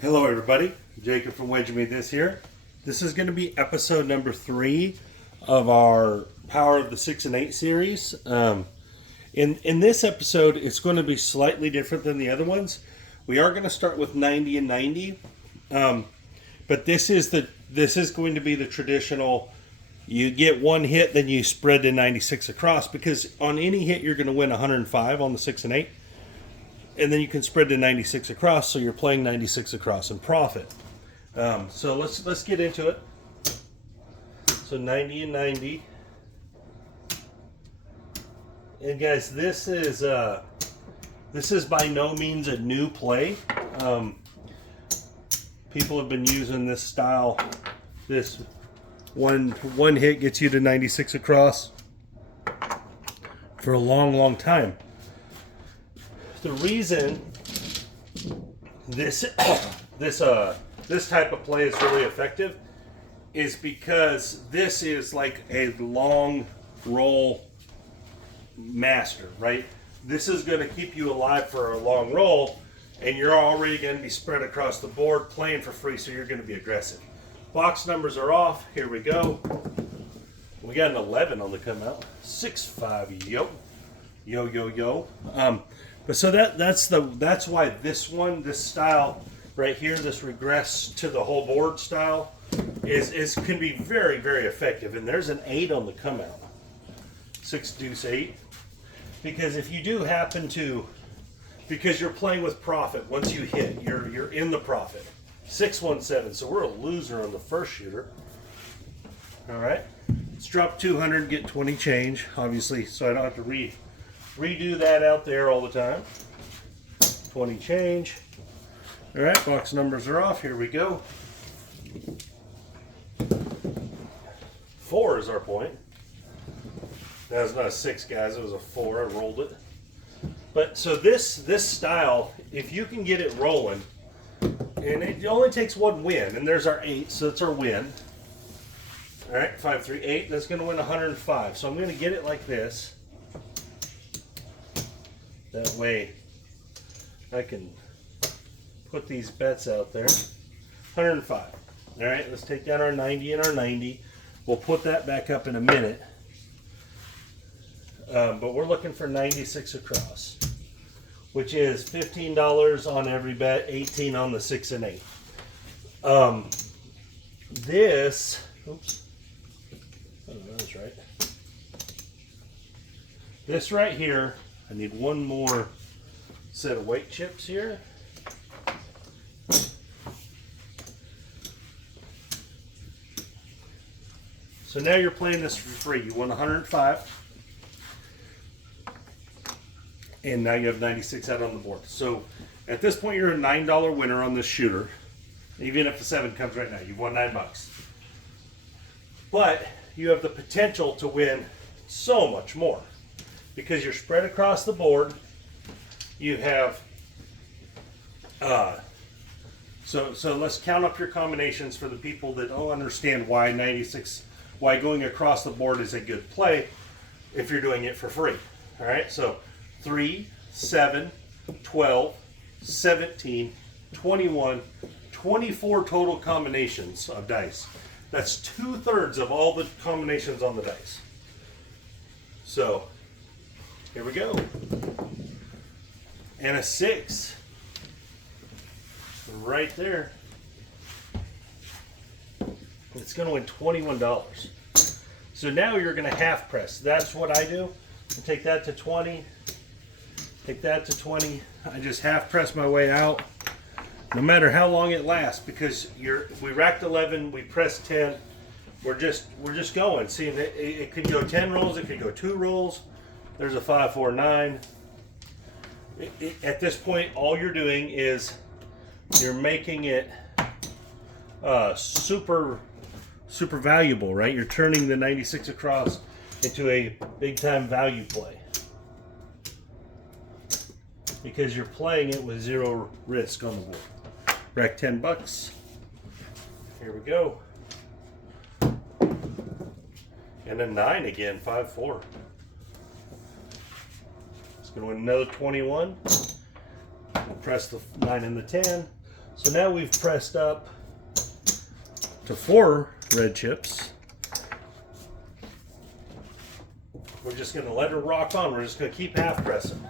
Hello everybody, Jacob from Wedge Made This here. This is going to be episode number 3 of our Power of the 6 and 8 series. In this episode, it's going to be slightly different than the other ones. We are going to start with 90 and 90, but this is going to be the traditional. You get one hit, then you spread to 96 across, because on any hit you're going to win 105 on the 6 and 8. And then you can spread to 96 across, so you're playing 96 across and profit. So let's get into it. So 90 and 90. And guys, this is by no means a new play. People have been using this style. This one hit gets you to 96 across for a long time. The reason this type of play is really effective is because this is like a long roll master, right? This is going to keep you alive for a long roll, and you're already going to be spread across the board playing for free, so you're going to be aggressive. Box numbers are off. Here we go. We got an 11 on the come out. 6-5, yo. But so that's why this style right here, this regress to the whole board style, can be very effective. And there's an 8 on the come out, 6 deuce 8, because if you do happen to, because you're playing with profit, once you hit, you're in the profit. 6-1-7, so we're a loser on the first shooter. All right, let's drop 200, get 20 change, obviously, so I don't have to redo that out there all the time. 20 change. All right, box numbers are off. Here we go. 4 is our point. That was not a 6, guys. It was a 4. I rolled it. But so this style, if you can get it rolling, and it only takes one win, and there's our 8, so that's our win. All right, 5, 3, 8. That's going to win 105. So I'm going to get it like this. That way I can put these bets out there. 105. All right, let's take down our 90 and our 90. We'll put that back up in a minute. But we're looking for 96 across, which is $15 on every bet, 18 on the 6 and 8. This, oops, oh, that was right. This right here, I need one more set of weight chips here. So now you're playing this for free. You won 105. And now you have 96 out on the board. So at this point, you're a $9 winner on this shooter. Even if the 7 comes right now, you've won $9. But you have the potential to win so much more, because you're spread across the board. You have, so let's count up your combinations for the people that don't understand why 96, why going across the board is a good play if you're doing it for free. All right, so 3, 7, 12, 17, 21, 24 total combinations of dice. That's 2/3 of all the combinations on the dice. So here we go. And a 6 right there. It's going to win $21. So now you're going to half press. That's what I do. I take that to 20. Take that to 20. I just half press my way out, no matter how long it lasts, because we racked 11, we pressed 10. We're just going. See, it could go 10 rolls. It could go 2 rolls. There's a 5, 4, 9. At this point, all you're doing is you're making it super valuable, right? You're turning the 96 across into a big time value play, because you're playing it with 0 risk on the board. Rack $10. Here we go. And a 9 again, 5, 4. It's going to win another 21. We'll press the 9 and the 10. So now we've pressed up to 4 red chips. We're just going to let her rock on. We're just going to keep half pressing.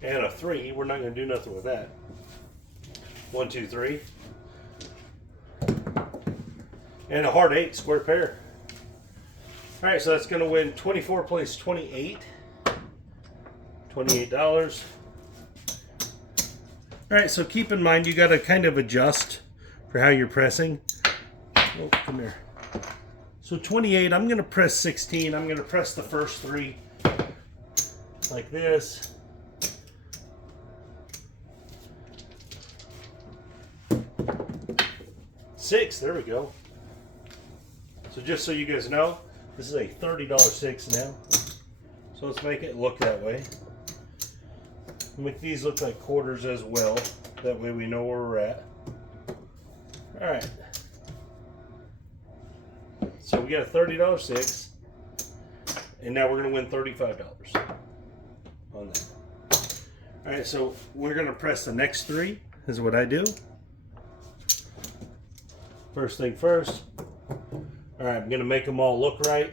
And a 3, we're not going to do nothing with that. 1, 2, 3. And a hard 8, square pair. Alright, so that's going to win 24 plays 28. $28. Alright, so keep in mind you got to kind of adjust for how you're pressing. Oh, come here. So 28, I'm going to press 16. I'm going to press the first 3 like this. Six, there we go. So just so you guys know, this is a $30 6 now. So let's make it look that way. Make these look like quarters as well. That way we know where we're at. Alright. So we got a $30 6. And now we're going to win $35 on that. Alright, so we're going to press the next 3, is what I do. First thing first. Alright, I'm going to make them all look right.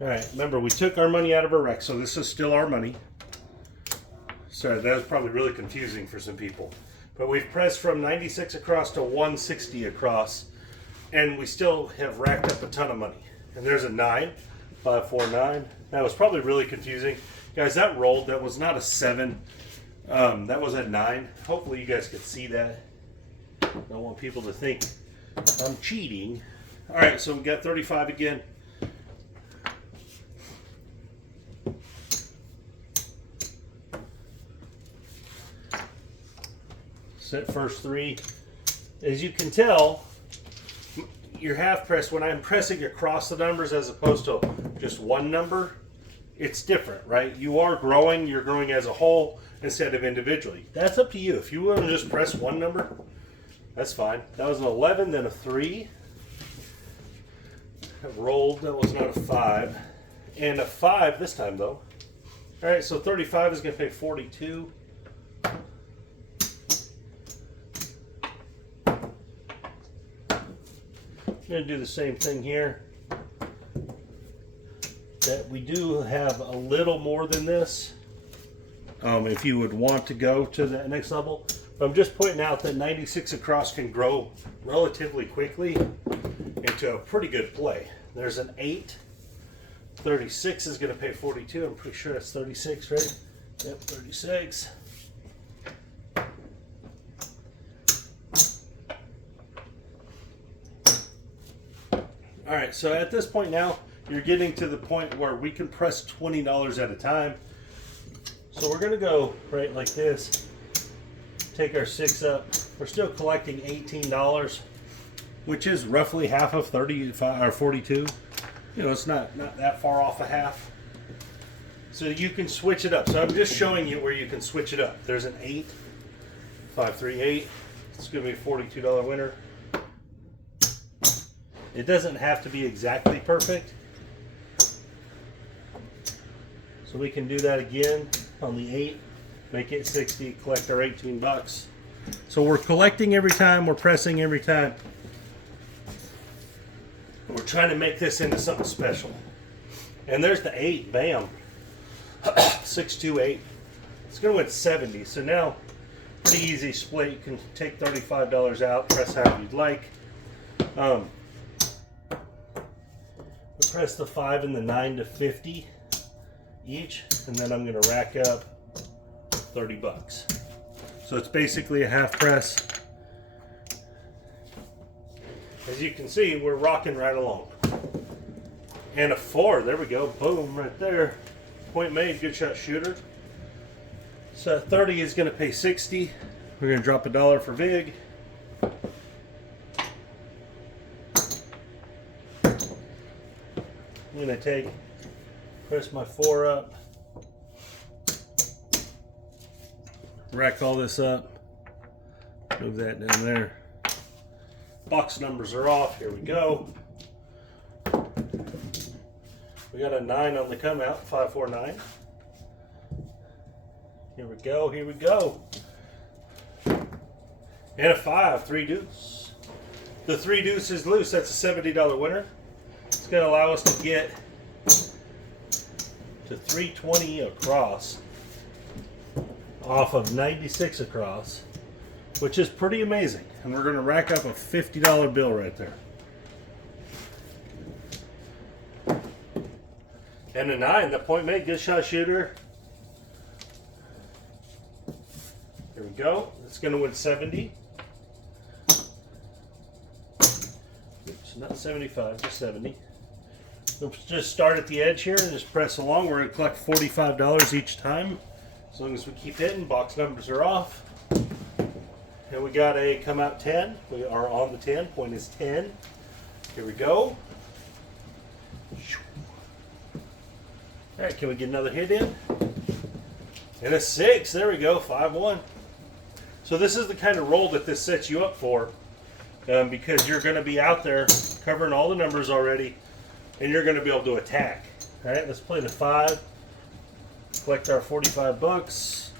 Alright, remember we took our money out of our rec, so this is still our money. Sorry, that was probably really confusing for some people. But we've pressed from 96 across to 160 across, and we still have racked up a ton of money. And there's a 9, 5, 4, 9. That was probably really confusing. Guys, that rolled, that was not a 7. That was a 9. Hopefully you guys could see that. I don't want people to think I'm cheating. Alright, so we got 35 again. Set first 3. As you can tell, your half press, when I'm pressing across the numbers as opposed to just one number, it's different, right? You are growing, you're growing as a whole instead of individually. That's up to you. If you want to just press one number, that's fine. That was an 11, then a 3. It rolled, that was not a 5. And a 5 this time though. Alright, so 35 is going to pay 42. I'm going to do the same thing here. That we do have a little more than this. If you would want to go to the next level. But I'm just pointing out that 96 across can grow relatively quickly into a pretty good play. There's an 8. 36 is going to pay 42. I'm pretty sure that's 36, right? Yep, 36. Alright, so at this point now, you're getting to the point where we can press $20 at a time. So we're going to go right like this. Take our 6 up. We're still collecting $18, which is roughly half of 35 or 42. You know, it's not that far off a half. So you can switch it up. So I'm just showing you where you can switch it up. There's an 8, 5, 3, 8. It's going to be a $42 winner. It doesn't have to be exactly perfect. So we can do that again on the 8, make it 60, collect our 18 bucks. So we're collecting every time, we're pressing every time. We're trying to make this into something special. And there's the 8, bam. 6, 2, 8. It's going to win 70. So now, pretty easy split. You can take $35 out, press however you'd like. We press the 5 and the 9 to 50 each, and then I'm going to rack up 30 bucks. So it's basically a half press. As you can see, we're rocking right along. And a 4, there we go, boom, right there. Point made, good shot shooter. So 30 is going to pay 60. We're going to drop $1 for Vig. I'm going to press my 4 up, rack all this up, move that down there, Box numbers are off. Here we go. We got a 9 on the come out, 549. Here we go, here we go. And a 5, 3 deuce. The 3 deuce is loose. That's a $70 winner. It's going to allow us to get to 320 across off of 96 across, which is pretty amazing. And we're going to rack up a $50 bill right there. And a 9, the point made, good shot shooter. Here we go. It's going to win 70. Oops, not 75, just 70. Let's just start at the edge here and just press along. We're going to collect $45 each time. As long as we keep hitting, box numbers are off. And we got a come out 10. We are on the 10. Point is 10. Here we go. All right, can we get another hit in? And a 6. There we go. 5-1. So this is the kind of roll that this sets you up for, because you're going to be out there covering all the numbers already, and you're going to be able to attack. All right, let's play the 5. Collect our 45 bucks.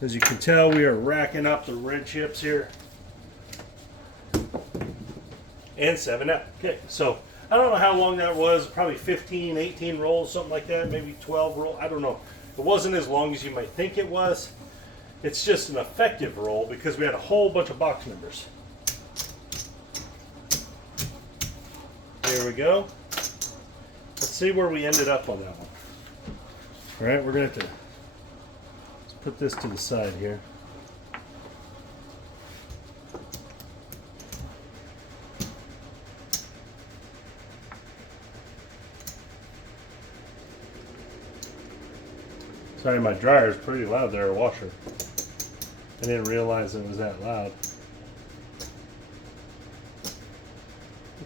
As you can tell, we are racking up the red chips here. And 7 out. Okay, so I don't know how long that was. Probably 15, 18 rolls, something like that. Maybe 12 rolls. I don't know. It wasn't as long as you might think it was. It's just an effective roll because we had a whole bunch of box numbers. There we go. Let's see where we ended up on that one. All right, we're going to have to put this to the side here. Sorry, my dryer is pretty loud there, a washer. I didn't realize it was that loud.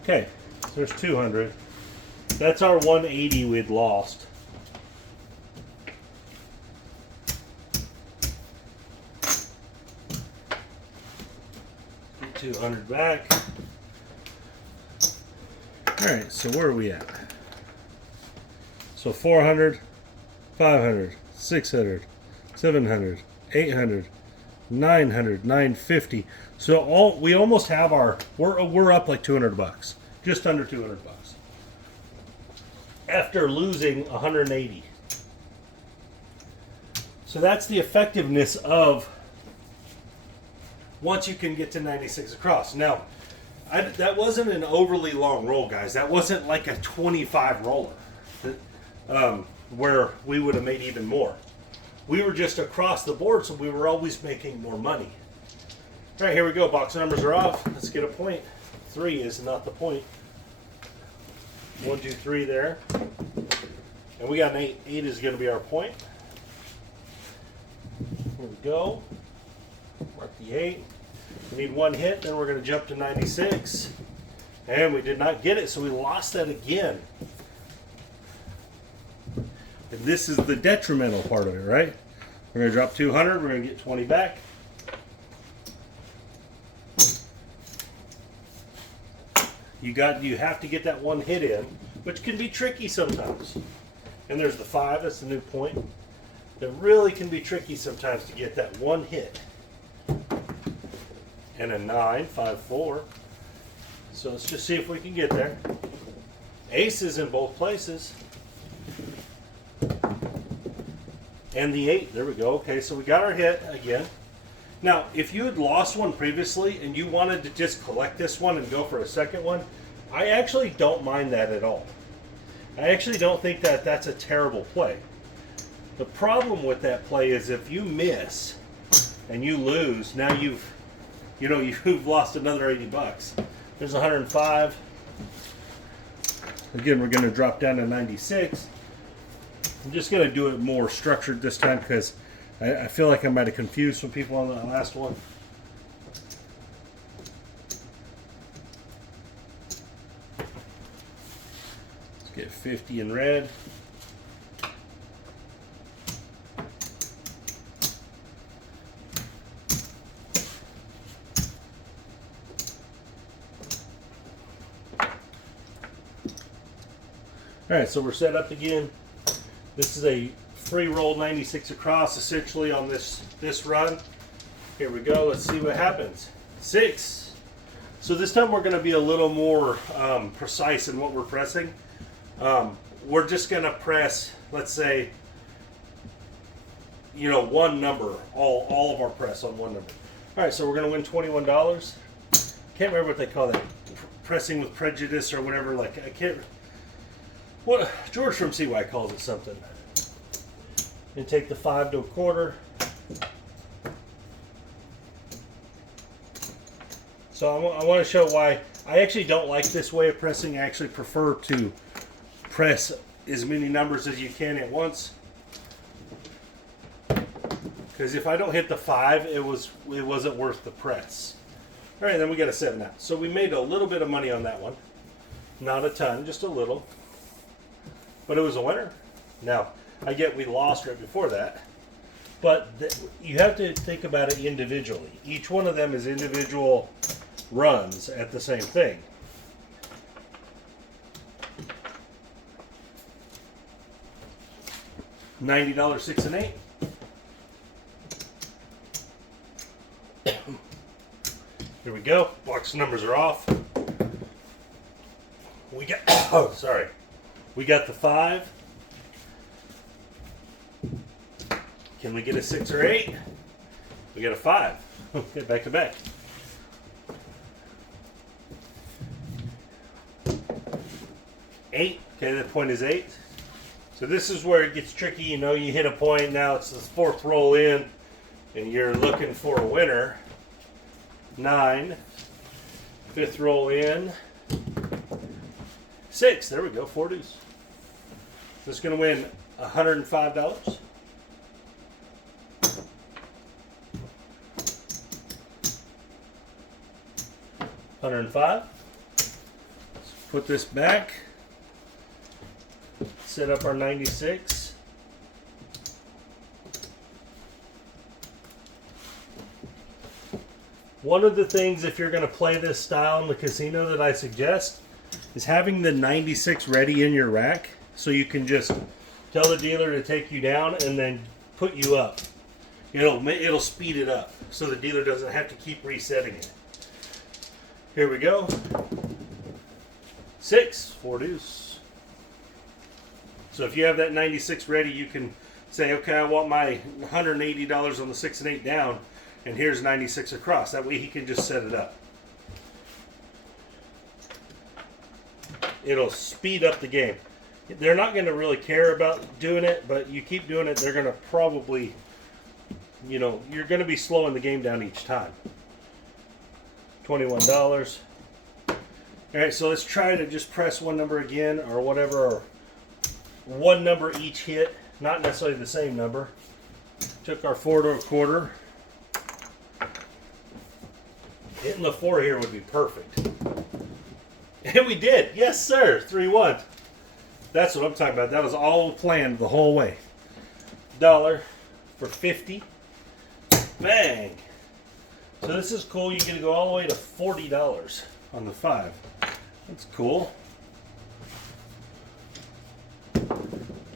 Okay, so there's 200. That's our 180 we'd lost. 200 back. Alright, so where are we at? So 400, 500, 600, 700, 800, 900, 950. So we almost have our, we're up like 200 bucks. Just under 200 bucks. After losing 180. So that's the effectiveness of once you can get to 96 across. Now, that wasn't an overly long roll, guys. That wasn't like a 25 roller where we would have made even more. We were just across the board, so we were always making more money. All right, here we go. Box numbers are off. Let's get a point. 3 is not the point. 1, 2, 3 there. And we got an 8. 8 is going to be our point. Here we go. Mark the 8. We need 1 hit, then we're going to jump to 96. And we did not get it, so we lost that again. And this is the detrimental part of it, right? We're going to drop 200, we're going to get 20 back. You have to get that 1 hit in, which can be tricky sometimes. And there's the 5, that's the new point. It really can be tricky sometimes to get that 1 hit. And a 9, 5, 4. So let's just see if we can get there. Aces in both places. And the 8, there we go. Okay, so we got our hit again. Now, if you had lost one previously and you wanted to just collect this one and go for a second one, I actually don't mind that at all. I actually don't think that that's a terrible play. The problem with that play is if you miss and you lose, now you've lost another 80 bucks. There's 105. Again, we're going to drop down to 96. I'm just going to do it more structured this time because I feel like I might have confused some people on the last one. Let's get 50 in red. All right, so we're set up again. This is a free roll 96 across essentially on this run. Here we go. Let's see what happens. 6. So this time we're going to be a little more precise in what we're pressing. We're just going to press, let's say, one number, all of our press on one number. All right, so we're going to win $21. Can't remember what they call that, pressing with prejudice or whatever. Like I can't. What George from CY calls it something. And take the 5 to a quarter. So I want to show why I actually don't like this way of pressing. I actually prefer to press as many numbers as you can at once. Because if I don't hit the 5, it wasn't worth the press. All right, then we got a 7 out. So we made a little bit of money on that one. Not a ton, just a little. But it was a winner. Now, I get we lost right before that. But you have to think about it individually. Each one of them is individual runs at the same thing. $90, 6 and 8. Here we go. Box numbers are off. We got we got the 5. Can we get a 6 or 8? We got a 5. Get back to back. Eight. Okay, the point is 8. So this is where it gets tricky. You hit a point. Now it's the 4th roll in, and you're looking for a winner. 9. 5th roll in. 6. There we go. 4 deuce. So it's going to win $105. $105. Let's put this back. Set up our 96. One of the things, if you're going to play this style in the casino, that I suggest is having the 96 ready in your rack, so you can just tell the dealer to take you down and then put you up. It'll speed it up, so the dealer doesn't have to keep resetting it. Here we go. 6, 4 deuce. So if you have that 96 ready, you can say, okay, I want my $180 on the 6 and 8 down, and here's 96 across. That way he can just set it up. It'll speed up the game. They're not going to really care about doing it, but you keep doing it, they're going to probably, you're going to be slowing the game down each time. $21. All right, so let's try to just press one number again, or whatever, or one number each hit, not necessarily the same number. Took our 4 to a quarter. Hitting the 4 here would be perfect. And we did. Yes, sir. 3-1. That's what I'm talking about. That was all planned the whole way. $1 for 50. Bang. So this is cool. You get to go all the way to $40 on the 5. That's cool.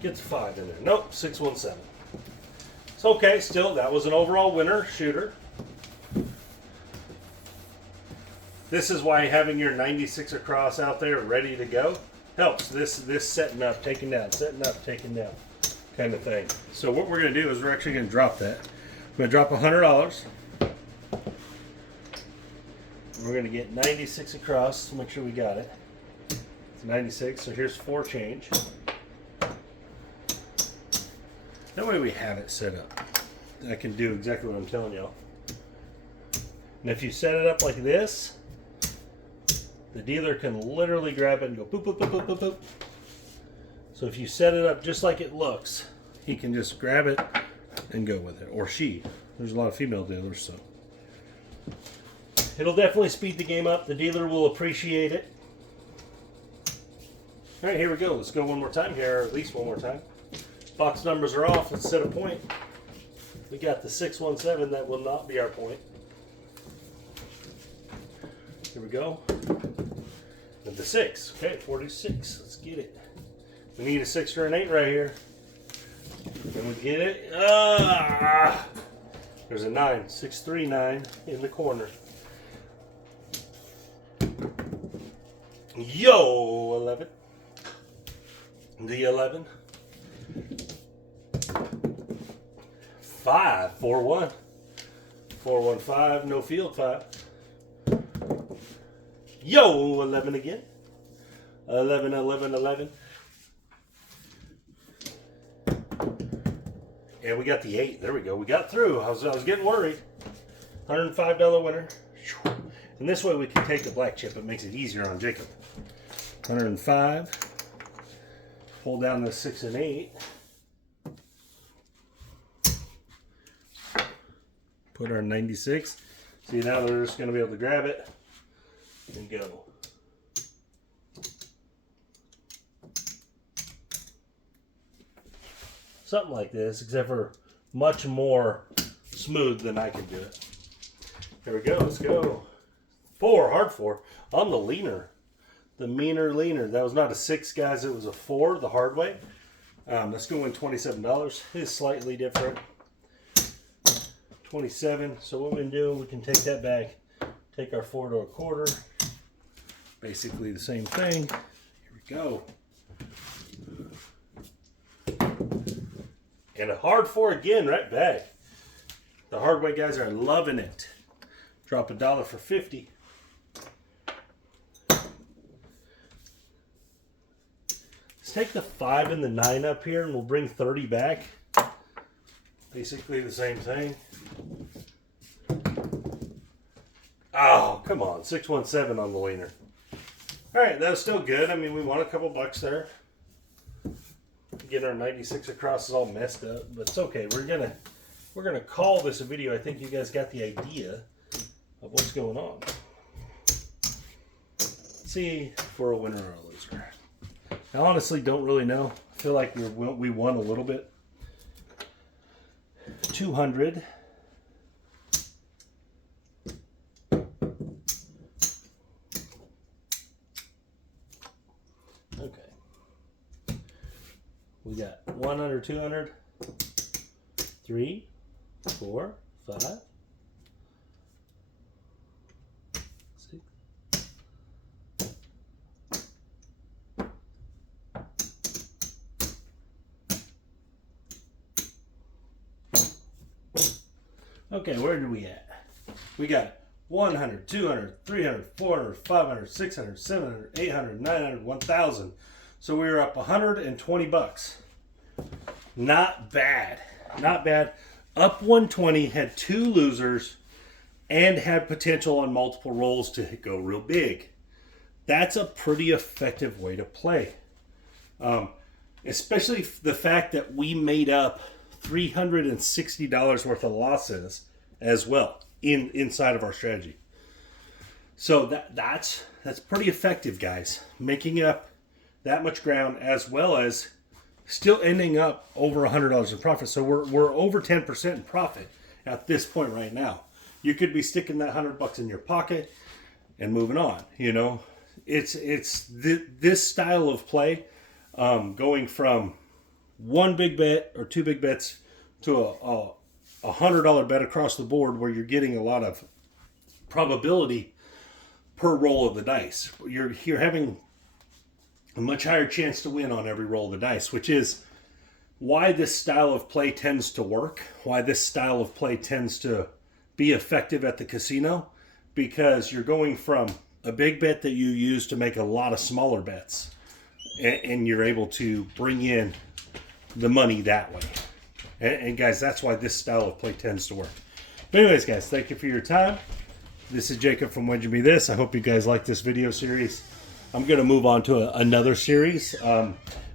Get the 5 in there. Nope, 617. It's okay. Still, that was an overall winner shooter. This is why having your 96 across out there ready to go helps. This setting up, taking down, setting up, taking down kind of thing. So what we're going to do is we're actually going to drop that. I'm going to drop $100. We're going to get 96 across to make sure we got it. It's 96, so here's 4 change. That way we have it set up. I can do exactly what I'm telling y'all. And if you set it up like this, the dealer can literally grab it and go boop, boop, boop, boop, boop, boop. So if you set it up just like it looks, he can just grab it and go with it. Or she. There's a lot of female dealers, so. It'll definitely speed the game up. The dealer will appreciate it. All right, here we go. Let's go one more time here, or at least one more time. Box numbers are off. Let's set a point. We got the 617. That will not be our point. Here we go. And the 6. Okay, 46. Let's get it. We need a 6 or an 8 right here. Can we get it? There's a 9. 6, 3, 9 in the corner. Yo, 11. The 11. 5, 4, 1. 4, 1, 5. No field 5. Yo, 11 again. 11, 11, 11. And we got the 8. There we go. We got through. I was getting worried. $105 winner. And this way we can take the black chip. It makes it easier on Jacob. 105. Pull down the 6 and 8. Put our 96. See, now they're just going to be able to grab it and go. Something like this, except for much more smooth than I can do it. Here we go. Let's go. 4, hard 4. On the leaner. The meaner leaner. That was not a 6, guys. It was a 4 the hard way. That's going to win $27. It's slightly different. 27. So what we can do, we can take that back. Take our 4 to a quarter. Basically the same thing. Here we go. And a hard 4 again, right back. The hard way guys are loving it. Drop $1 for 50. Let's take the 5 and the 9 up here and we'll bring 30 back. Basically the same thing. Oh, come on. 617 on the leaner. Alright, that was still good. I mean, we won a couple bucks there. Getting our 96 across is all messed up, but it's okay. We're gonna call this a video. I think you guys got the idea of what's going on. Let's see if we're a winner or a loser. I honestly don't really know. I feel like we won a little bit. 200. We got 100, 200, 3, 4, 5, 6. Okay, where did we at? We got 100, 200, 300, 400, 500, 600, 700, 800, 900, 1,000. So we were up 120 bucks. Not bad. Not bad. Up 120, had 2 losers, and had potential on multiple rolls to go real big. That's a pretty effective way to play. Especially the fact that we made up $360 worth of losses as well inside of our strategy. So that's pretty effective, guys. Making up that much ground, as well as still ending up over $100 in profit. So we're over 10% in profit at this point right now. You could be sticking that $100 in your pocket and moving on. You know, it's this style of play, going from one big bet or 2 big bets to a $100 bet across the board, where you're getting a lot of probability per roll of the dice. You're having a much higher chance to win on every roll of the dice, which is why this style of play tends to work, why this style of play tends to be effective at the casino, because you're going from a big bet that you use to make a lot of smaller bets, and you're able to bring in the money that way. And guys, that's why this style of play tends to work. But anyways, guys, thank you for your time. This is Jacob from When'd You Be This. I hope you guys like this video series. I'm going to move on to another series.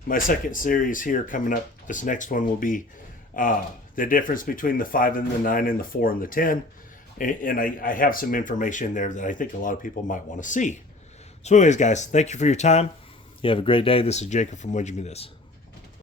My second series here coming up, this next one will be the difference between the 5 and the 9 and the 4 and the 10. And I have some information there that I think a lot of people might want to see. So anyways, guys, thank you for your time. You have a great day. This is Jacob from When'd You Be This.